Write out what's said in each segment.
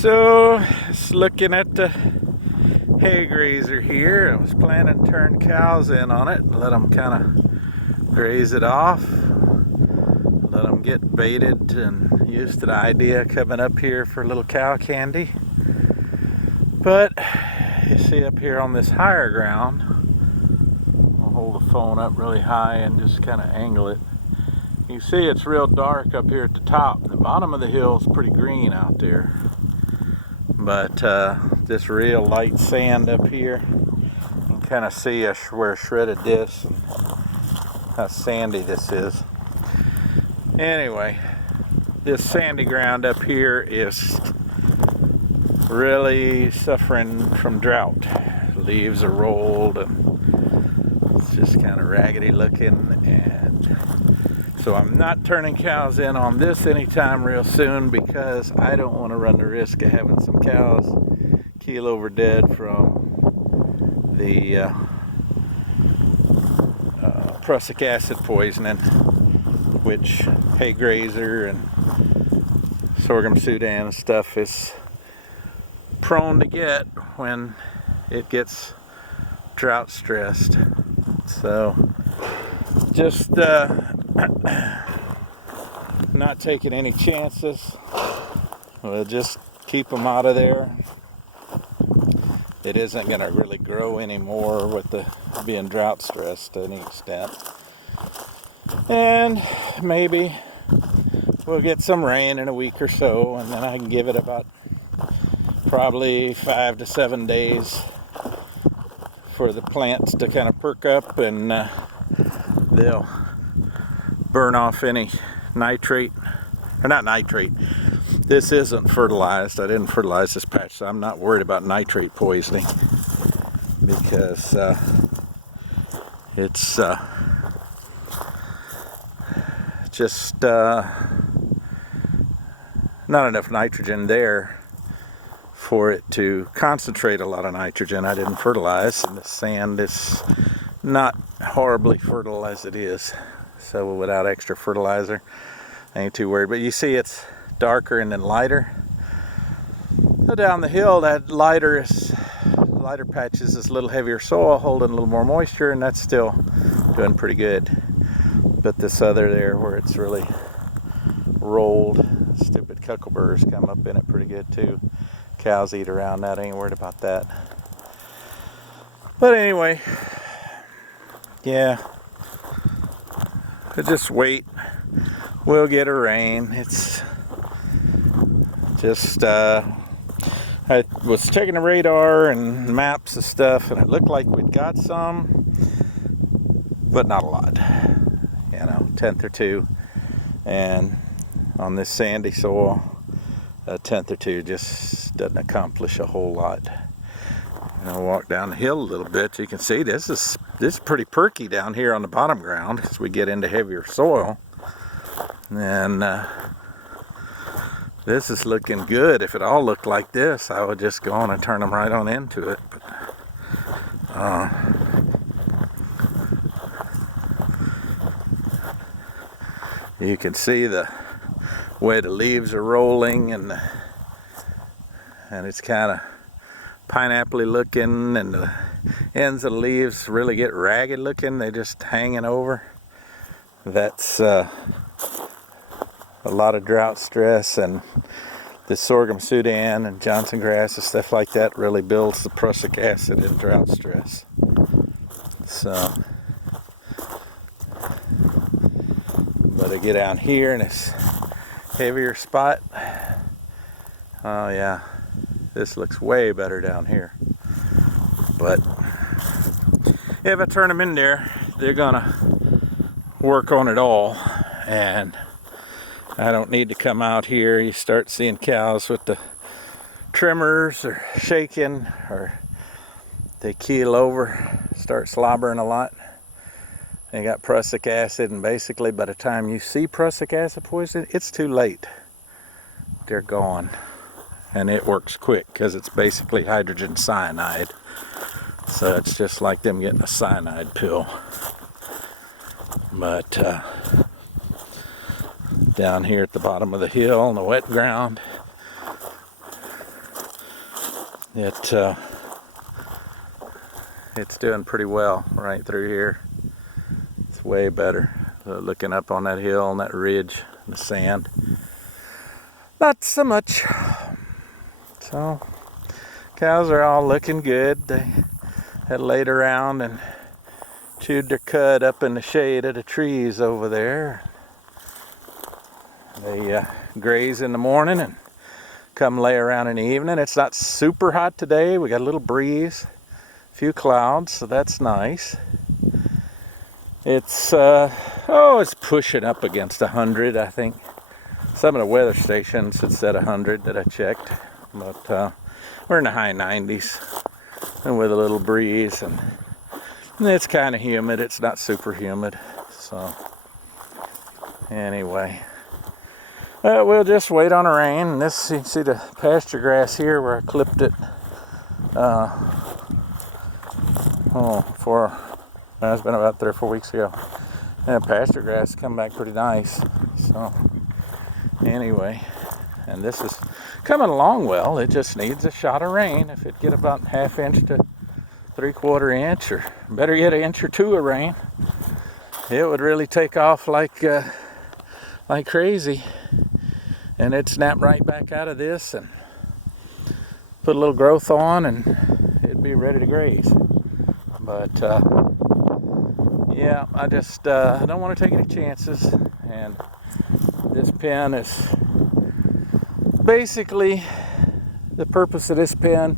So, just looking at the haygrazer here. I was planning to turn cows in on it and let them kind of graze it off. Let them get baited and used to the idea of coming up here for a little cow candy. But, you see up here on this higher ground, I'll hold the phone up really high and just kind of angle it. You see it's real dark up here at the top. The bottom of the hill is pretty green out there. But this real light sand up here, you can kind of see where shredded disc and how sandy this is. Anyway, this sandy ground up here is really suffering from drought. Leaves are rolled and it's just kind of raggedy looking, and so I'm not turning cows in on this anytime real soon because I don't want to run the risk of having some cows keel over dead from the prussic acid poisoning, which haygrazer and sorghum sudan and stuff is prone to get when it gets drought stressed. So just not taking any chances. We'll just keep them out of there. It isn't going to really grow anymore with the being drought stressed to any extent. And maybe we'll get some rain in a week or so, and then I can give it about probably 5 to 7 days for the plants to kind of perk up, and they'll burn off any nitrate, or not nitrate. This isn't fertilized. I didn't fertilize this patch, so I'm not worried about nitrate poisoning because it's just not enough nitrogen there for it to concentrate a lot of nitrogen. I didn't fertilize, and the sand is not horribly fertile as it is. So without extra fertilizer, I ain't too worried. But you see it's darker and then lighter. So down the hill, that lighter patch is this little heavier soil holding a little more moisture, and that's still doing pretty good. But this other there where it's really rolled, stupid cuckleburrs come up in it pretty good too. Cows eat around that, ain't worried about that. But anyway, yeah, just wait. We'll get a rain. It's just I was checking the radar and maps and stuff, and it looked like we'd got some, but not a lot. You know, 1/10 or 2, and on this sandy soil, 1/10 or 2 just doesn't accomplish a whole lot. I'll walk down the hill a little bit. You can see this is pretty perky down here on the bottom ground because we get into heavier soil. And this is looking good. If it all looked like this, I would just go on and turn them right on into it. But you can see the way the leaves are rolling, and it's kind of pineapple-y looking, and the ends of the leaves really get ragged looking. They're just hanging over. That's a lot of drought stress, and the sorghum sudan and johnsongrass and stuff like that really builds the prussic acid in drought stress. So, but I get down here in this heavier spot. Oh yeah, this looks way better down here. But if I turn them in there, they're gonna work on it all, and I don't need to come out here. You start seeing cows with the tremors or shaking, or they keel over, start slobbering a lot. They got prussic acid, and basically by the time you see prussic acid poisoning, it's too late. They're gone. And it works quick because it's basically hydrogen cyanide. So it's just like them getting a cyanide pill. But down here at the bottom of the hill on the wet ground, it's doing pretty well right through here. It's way better. Looking up on that hill, on that ridge, the sand, not so much. So cows are all looking good. They had laid around and chewed their cud up in the shade of the trees over there. They graze in the morning and come lay around in the evening. It's not super hot today. We got a little breeze, a few clouds, so that's nice. It's it's pushing up against 100, I think. Some of the weather stations had said 100 that I checked, but we're in the high 90s and with a little breeze, and it's kind of humid. It's not super humid, so anyway. We'll just wait on the rain. And this, you can see the pasture grass here where I clipped it. It's been about 3 or 4 weeks ago. And pasture grass come back pretty nice. So anyway, and this is coming along well. It just needs a shot of rain. If it get about 1/2 inch to 3/4 inch, or better yet, 1 inch or 2 of rain, it would really take off like crazy. And it'd snap right back out of this and put a little growth on, and it'd be ready to graze. But yeah, I just don't want to take any chances. And this pen is basically, the purpose of this pen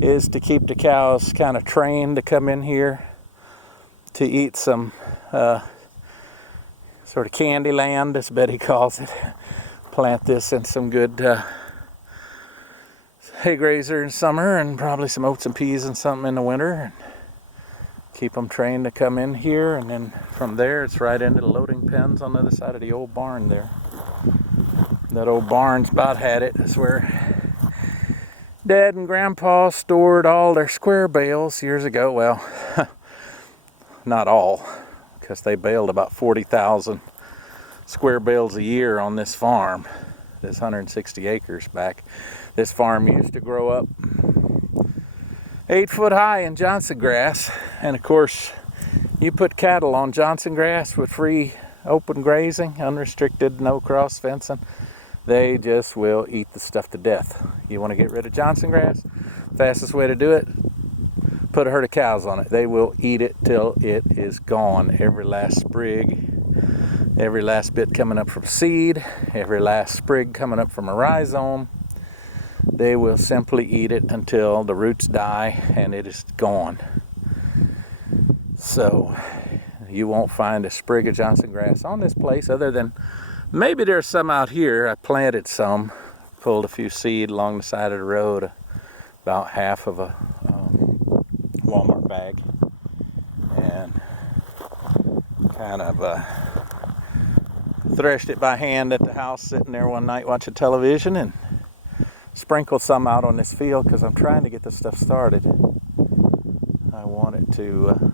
is to keep the cows kind of trained to come in here to eat some sort of candy land, as Betty calls it. Plant this in some good haygrazer in summer, and probably some oats and peas and something in the winter, and keep them trained to come in here. And then from there it's right into the loading pens on the other side of the old barn there. That old barn's about had it. It's where Dad and Grandpa stored all their square bales years ago. Well, not all, because they baled about 40,000 square bales a year on this farm, this 160 acres back. This farm used to grow up 8 foot high in johnsongrass, and of course you put cattle on johnsongrass with free open grazing, unrestricted, no cross fencing, they just will eat the stuff to death. You want to get rid of johnsongrass? Fastest way to do it, put a herd of cows on it. They will eat it till it is gone. Every last sprig, every last bit coming up from seed, every last sprig coming up from a rhizome, they will simply eat it until the roots die and it is gone. So you won't find a sprig of johnsongrass on this place, other than maybe there's some out here. I planted some, pulled a few seed along the side of the road, about half of a Walmart bag, and kind of threshed it by hand at the house, sitting there one night watching television, and sprinkled some out on this field because I'm trying to get this stuff started. I wanted to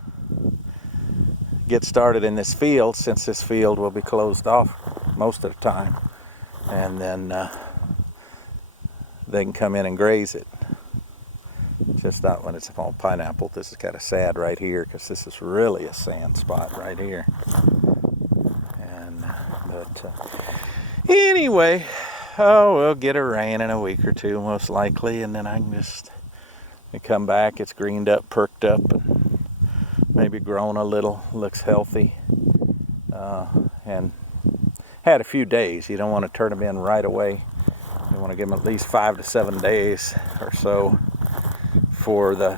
get started in this field, since this field will be closed off most of the time, and then they can come in and graze it. Just not when it's all pineapple. This is kind of sad right here, because this is really a sand spot right here. And anyway, we'll get a rain in a week or two most likely, and then I can just come back. It's greened up, perked up, and maybe grown a little, looks healthy, and had a few days. You don't want to turn them in right away. You want to give them at least 5 to 7 days or so for the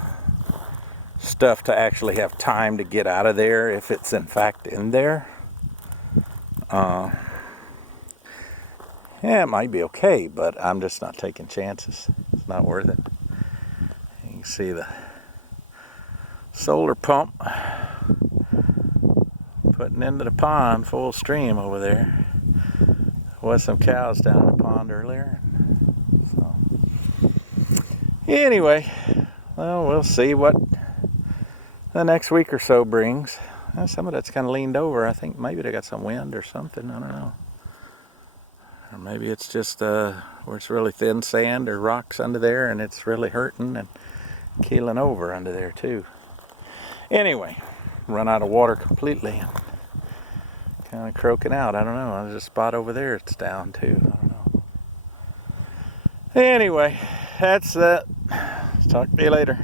stuff to actually have time to get out of there, if it's in fact in there. Yeah, it might be okay, but I'm just not taking chances. It's not worth it. You can see the solar pump putting into the pond full stream over there. There was some cows down in the pond earlier. So anyway, well, we'll see what the next week or so brings. Some of that's kind of leaned over. I think maybe they got some wind or something. I don't know. Or maybe it's just where it's really thin sand or rocks under there, and it's really hurting and keeling over under there too. Anyway, run out of water completely and kind of croaking out. I don't know. There's a spot over there it's down too. I don't know. Anyway, that's that. Talk to you later.